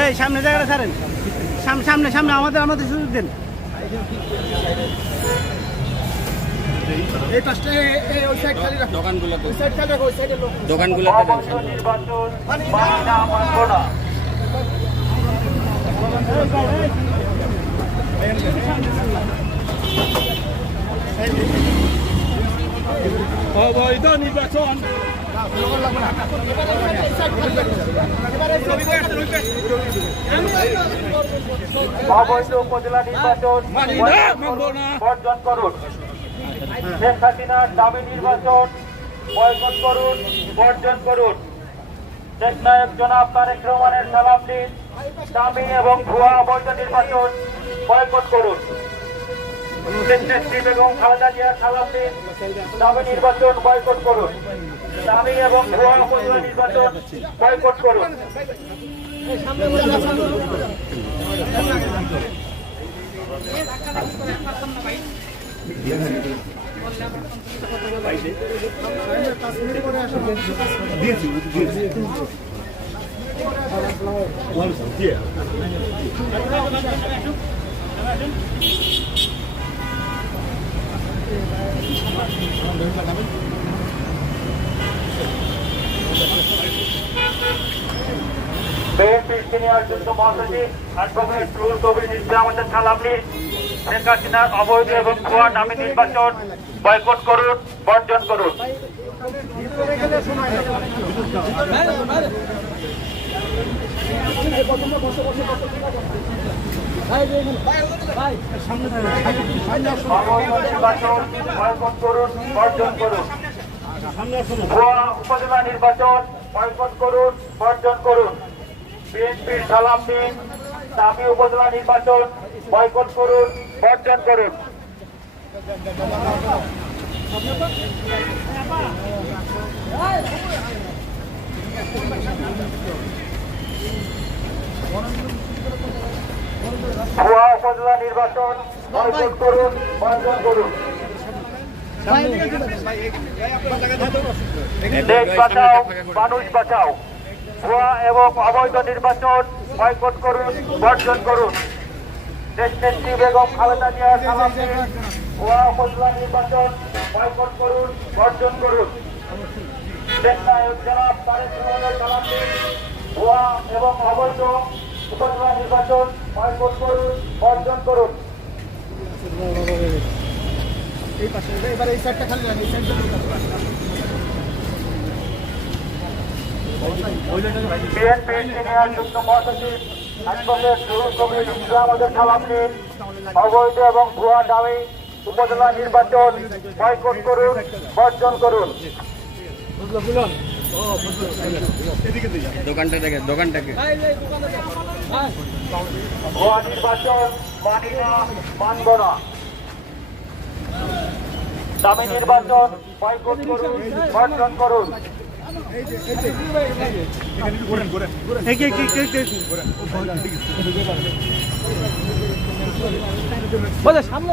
এই সামনে জায়গাটা ছাড়েন সাম- সামনে সামনে আমাদের আমাদের সুযোগ দেন দোকানগুলোতে দোকানগুলোতে দেন অবৈধ নির্বাচন। অবৈধ উপজেলা নির্বাচন বর্জন করুন। শেখ হাসিনার দাবি নির্বাচন বয়কট করুন বর্জন করুন। নায়ক জনাব তারেক রহমানের সালাম দিন দাবি এবং ভুয়া অবৈধ নির্বাচন বয়কট করুন। দেশনেত্রী বেগম খালেদা জিয়ার সালাম নির্বাচন বয়কট করুন। দামি এবং নির্বাচন বয়কট করুন। যুদ্ধ মহাসচিব অ্যাডভোকেট রুহুল কবির ইসলাম আমাদের সালাম নিন শেখ হাসিনার অবৈধ এবং ভুয়া নামে নির্বাচন বয়কট করুন বর্জন করুন উপজেলা নির্বাচন বয়কট করুন বর্জন করুন বিএনপির সালাম দিন দামি উপজেলা নির্বাচন বয়কট করুন বর্জন করুন ভুয়া উপজেলা নির্বাচন করুন বর্জন করুন। দেশ বাঁচাও, মানুষ বাঁচাও। এবং অবৈধ নির্বাচন বয়কট করুন, বর্জন করুন। দেশ বেগম খালেদা জিয়ার সালাম দিন ভুয়া নির্বাচন বয়কট করুন, বর্জন করুন। দেশ নায়ক জনাব তারেক এবং অবৈধ উপজেলা নির্বাচন বয়কট করুন বর্জন করুন। এই পাশে এবার এই সাইডটা খালি রাখি এই সিনিয়র যুগ্ম মহাসচিব অ্যাডভোকেট রুহুল কবির ইসলাম আমাদের সালাম দিন। অবৈধ এবং ভুয়া দাবি উপজেলা নির্বাচন বয়কট করুন বর্জন করুন। দোকানটা দেখে দোকানটাকে নির্বাচন মানি দামি বয়কট করুন। বর্জন সামনে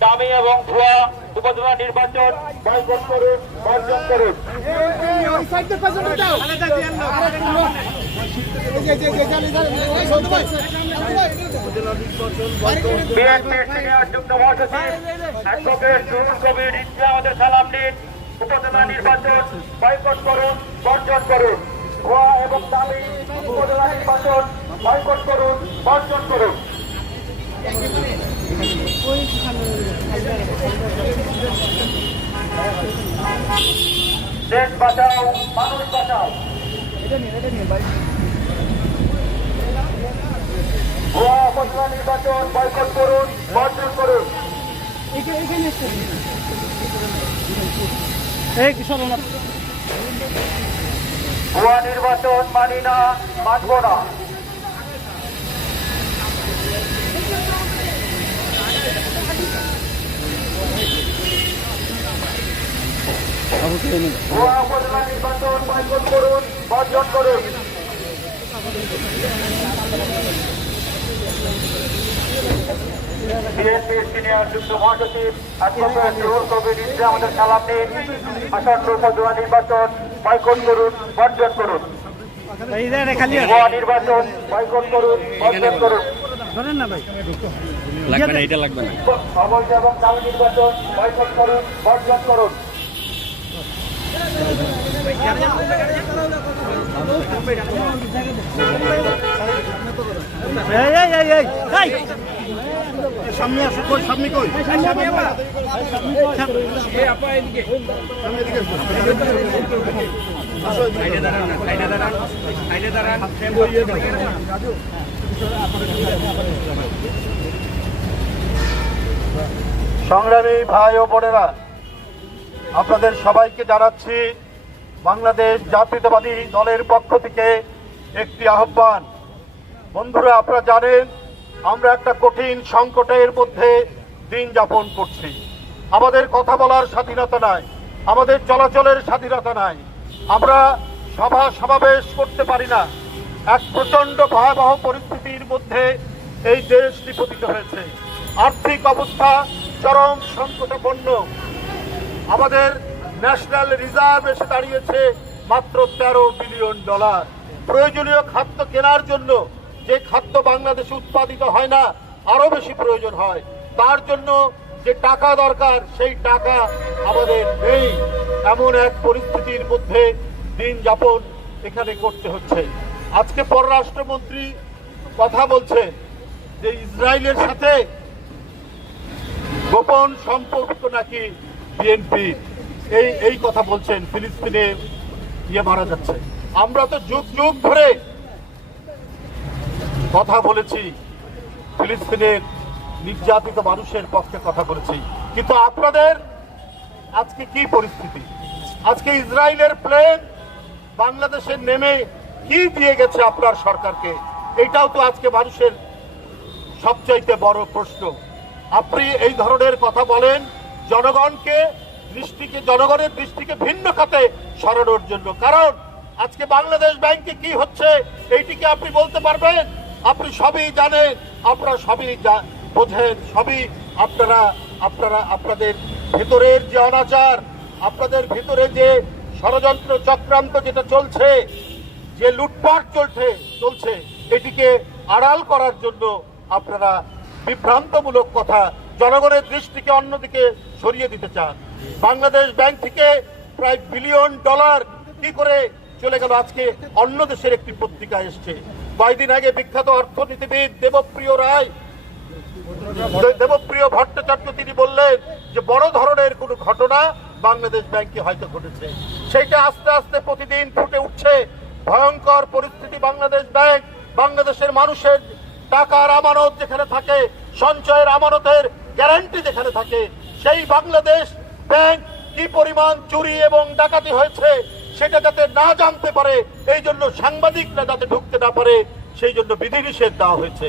দামি এবং ভুয়া উপজেলা নির্বাচন করুন করুন। উপজেলা নির্বাচন বয়কট করুন বর্জন করুন। ভুয়া এবং দাবি উপজেলা নির্বাচন বয়কট করুন বর্জন করুন। দেশ বাঁচাও মানুষ বাঁচাও। ভুয়া উপজেলা নির্বাচন বয়কট করুন বর্জন করুন। এই কি সরো না ভুয়া নির্বাচন মানি না মানব না ভুয়া উপজেলা নির্বাচন বয়কট করুন বর্জন করুন বিএনপির সিনিয়র যুগ্ম মহাসচিব অ্যাডভোকেট রুহুল কবির আমাদের সালাম নিন আসন্ন নির্বাচন বয়কট করুন বর্জন করুন নির্বাচন বয়কট করুন বর্জন করুন ধরেন না ভাই লাগবে না, এটা লাগবে না। অবৈধ এবং দামি নির্বাচন বয়কট করুন, বর্জন করুন। সামনে আসো কই সামনে কই। সংগ্রামী ভাই ও বোনেরা আপনাদের সবাইকে জানাচ্ছি, বাংলাদেশ জাতীয়তাবাদী দলের পক্ষ থেকে একটি আহ্বান। বন্ধুরা, আপনারা জানেন, আমরা একটা কঠিন সংকটের মধ্যে দিন যাপন করছি। আমাদের কথা বলার স্বাধীনতা নাই, আমাদের চলাচলের স্বাধীনতা নাই। আমরা সভা সমাবেশ করতে পারি না। এক প্রচণ্ড ভয়াবহ পরিস্থিতির মধ্যে এই দেশ নিপতিত হয়েছে। আর্থিক অবস্থা চরম সংকটাপন্ন আমাদের ন্যাশনাল রিজার্ভ এসে দাঁড়িয়েছে মাত্র তেরো বিলিয়ন ডলার। প্রয়োজনীয় খাদ্য কেনার জন্য যে খাদ্য বাংলাদেশে উৎপাদিত হয় না আরও বেশি প্রয়োজন হয়। তার জন্য যে টাকা দরকার, সেই টাকা আমাদের নেই। এমন এক পরিস্থিতির মধ্যে দিন যাপন এখানে করতে হচ্ছে। আজকে পররাষ্ট্রমন্ত্রী কথা বলছে যে ইসরায়েলের সাথে গোপন সম্পর্ক নাকি বিএনপি এই এই কথা বলছেন, ফিলিস্তিনে ইয়ে মারা যাচ্ছে। আমরা তো যুগ যুগ ধরে কথা বলেছি ফিলিস্তিনের নির্যাতিত মানুষের পক্ষে কথা বলেছি। কিন্তু আপনাদের আজকে কি পরিস্থিতি? আজকে ইসরায়েলের প্লেন বাংলাদেশে নেমে কি দিয়ে গেছে আপনার সরকারকে? এটাও তো আজকে মানুষের সবচাইতে বড় প্রশ্ন। আপনি এই ধরনের কথা বলেন জনগণকে দৃষ্টিকে, জনগণের দৃষ্টিকে ভিন্ন খাতে সরানোর জন্য। কারণ আজকে বাংলাদেশ ব্যাংকে কি হচ্ছে এইটিকে আপনি বলতে পারবেন? আপনি সবই জানেন, আপনারা সবই বোঝেন, সবই আপনারা আপনারা, আপনাদের ভেতরের যে অনাচার, আপনাদের ভেতরে যে ষড়যন্ত্র চক্রান্ত যেটা চলছে, যে লুটপাট চলছে চলছে, এটিকে আড়াল করার জন্য আপনারা বিভ্রান্তমূলক কথা জনগণের দৃষ্টিকে অন্যদিকে সরিয়ে দিতে চান। বাংলাদেশ ব্যাংক থেকে প্রায় বিলিয়ন ডলার কি করে চলে গেল আজকে অন্য দেশের একটি পত্রিকা এসছে। কয়েকদিন আগে বিখ্যাত অর্থনীতিবিদ দেবপ্রিয় রায়, দেবপ্রিয় ভট্টাচার্য তিনি বললেন যে বড় ধরনের কোনো ঘটনা বাংলাদেশ ব্যাংকে হয়তো ঘটেছে। সেটা আস্তে আস্তে প্রতিদিন ফুটে উঠছে। ভয়ঙ্কর পরিস্থিতি বাংলাদেশ ব্যাংক, বাংলাদেশের মানুষের টাকার আমানত যেখানে থাকে, সঞ্চয়ের আমানতের গ্যারান্টি যেখানে থাকে, সেই বাংলাদেশ ব্যাংক কি পরিমাণ চুরি এবং ডাকাতি হয়েছে সেটা যাতে না জানতে পারে, এই জন্য সাংবাদিকরা যাতে ঢুকতে না পারে, সেই জন্য বিধিনিষেধ দেওয়া হয়েছে।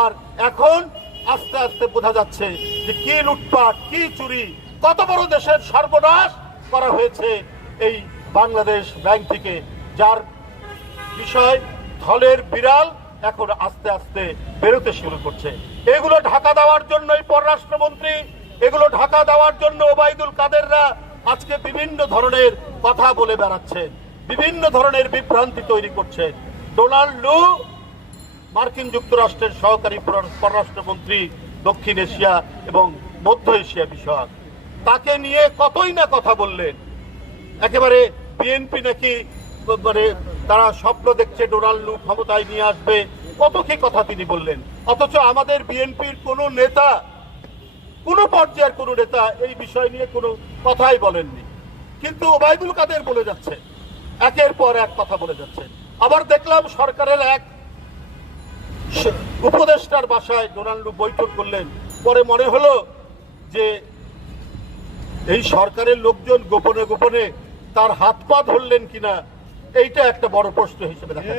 আর এখন আস্তে আস্তে বোঝা যাচ্ছে যে কি লুটপাট, কি চুরি, কত বড় দেশের সর্বনাশ করা হয়েছে এই বাংলাদেশ ব্যাংক থেকে, যার বিষয় ধলের বিড়াল এখন আস্তে আস্তে বেরোতে শুরু করছে। এগুলো ঢাকা দেওয়ার জন্য এই পররাষ্ট্রমন্ত্রী, এগুলো ঢাকা দেওয়ার জন্য ওবায়দুল কাদেররা আজকে বিভিন্ন ধরনের কথা বলে বেড়াচ্ছেন বিভিন্ন ধরনের বিভ্রান্তি তৈরি করছেন ডোনাল্ড লু, মার্কিন যুক্তরাষ্ট্রের সহকারী পররাষ্ট্রমন্ত্রী, দক্ষিণ এশিয়া এবং মধ্য এশিয়া বিষয়ক। তাকে নিয়ে কতই না কথা বললেন। একেবারে বিএনপি নাকি মানে তারা স্বপ্ন দেখছে ডোনাল্ড ক্ষমতায় নিয়ে আসবে। কত কি কথা তিনি বললেন। অথচ আমাদের বিএনপির কোন নেতা, কোন পর্যায়ের কোন নেতা এই বিষয় নিয়ে কোনো কথাই বলেননি। কিন্তু ওবায়দুল কাদের বলে যাচ্ছে। একের পর এক কথা বলে যাচ্ছে। আবার দেখলাম সরকারের এক উপদেষ্টার বাসায় ডোনাল্ড বৈঠক করলেন। পরে মনে হলো যে এই সরকারের লোকজন গোপনে গোপনে তার হাত পা ধরলেন কিনা এইটা একটা বড় প্রশ্ন হিসেবে দেখা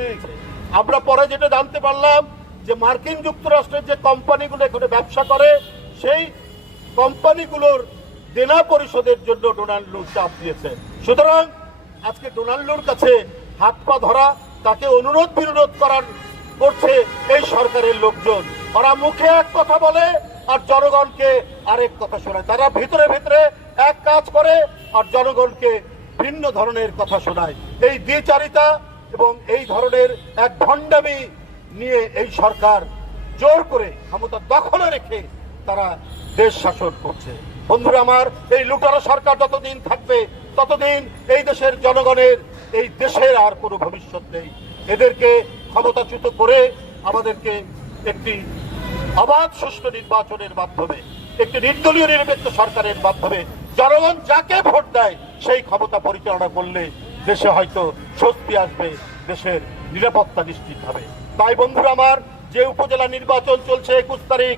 আমরা পরে যেটা জানতে পারলাম যে মার্কিন যুক্তরাষ্ট্রের যে কোম্পানিগুলো এখানে ব্যবসা করে সেই কোম্পানিগুলোর দেনা পরিশোধের জন্য ডোনাল্ড লু চাপ দিয়েছে। সুতরাং আজকে ডোনাল্ডোর কাছে হাত পা ধরা তাকে অনুরোধ বিনোধ করার করছে এই সরকারের লোকজন। ওরা মুখে এক কথা বলে আর জনগণকে আরেক কথা শোনায়। তারা ভিতরে ভিতরে এক কাজ করে আর জনগণকে ভিন্ন ধরনের কথা শোনায়। এই দ্বিচারিতা এবং এই ধরনের এক ভণ্ডামি নিয়ে এই সরকার জোর করে ক্ষমতা দখলে রেখে তারা দেশ শাসন করছে। বন্ধুরা আমার, এই লুটারো সরকার যতদিন থাকবে, ততদিন এই দেশের জনগণের, এই দেশের আর কোনো ভবিষ্যৎ নেই। এদেরকে ক্ষমতাচ্যুত করে আমাদেরকে একটি অবাধ সুষ্ঠু নির্বাচনের মাধ্যমে, একটি নির্দলীয় নিরপেক্ষ সরকারের মাধ্যমে জনগণ যাকে ভোট দেয় সেই ক্ষমতা পরিচালনা করলে দেশে হয়তো স্বস্তি আসবে, দেশের নিরাপত্তা নিশ্চিত হবে। তাই বন্ধুরা আমার, যে উপজেলা নির্বাচন চলছে একুশ তারিখ,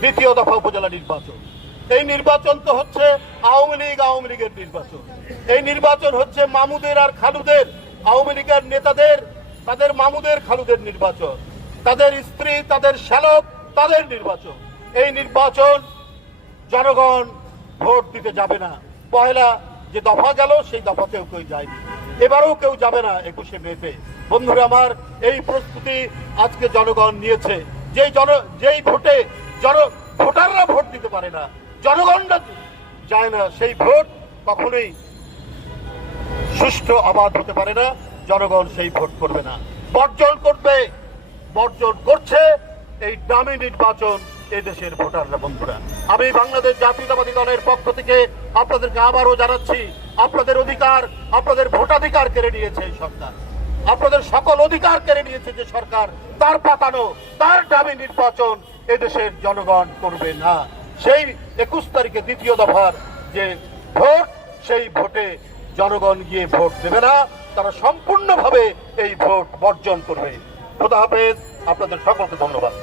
দ্বিতীয় দফা উপজেলা নির্বাচন। এই নির্বাচন তো হচ্ছে আওয়ামী লীগ, আওয়ামী লীগের নির্বাচন। এই নির্বাচন হচ্ছে মামুদের আর খালুদের, আওয়ামী লীগের নেতাদের, তাদের মামুদের, খালুদের নির্বাচন। তাদের স্ত্রী, তাদের শ্যালক, তাদের নির্বাচন। এই নির্বাচন জনগণ ভোট দিতে যাবে না। পয়লা যে দফা গেল, সেই দফাতেও কেউ যায়নি। এবারেও কেউ যাবে না একুশে মেতে বন্ধুরা, আমার এই প্রস্তুতি আজকে জনগণ নিয়েছে। যেই জন, যেই ভোটে জন, ভোটাররা ভোট দিতে পারে না, জনগণরা যায় না, সেই ভোট কখনোই সুষ্ঠু অবাধ হতে পারে না, জনগণ সেই ভোট করবে না। বর্জন করবে, বর্জন করছে এই দামি নির্বাচন এই দেশের ভোটাররা, বন্ধুরা। আমি বাংলাদেশ জাতীয়তাবাদী দলের পক্ষ থেকে আপনাদেরকে আবারও জানাচ্ছি, আপনাদের অধিকার, আপনাদের ভোটাধিকার কেড়ে নিয়েছে এই সরকার। আপনাদের সকল অধিকার কেড়ে নিয়েছে যে সরকার, তার পাতানো, তার দাবি নির্বাচন এদেশের জনগণ করবে না। সেই একুশ তারিখে দ্বিতীয় দফার যে ভোট, সেই ভোটে জনগণ গিয়ে ভোট দেবে না, তারা সম্পূর্ণভাবে এই ভোট বর্জন করবে। খোদা হাফেজ, আপনাদের সকলকে ধন্যবাদ।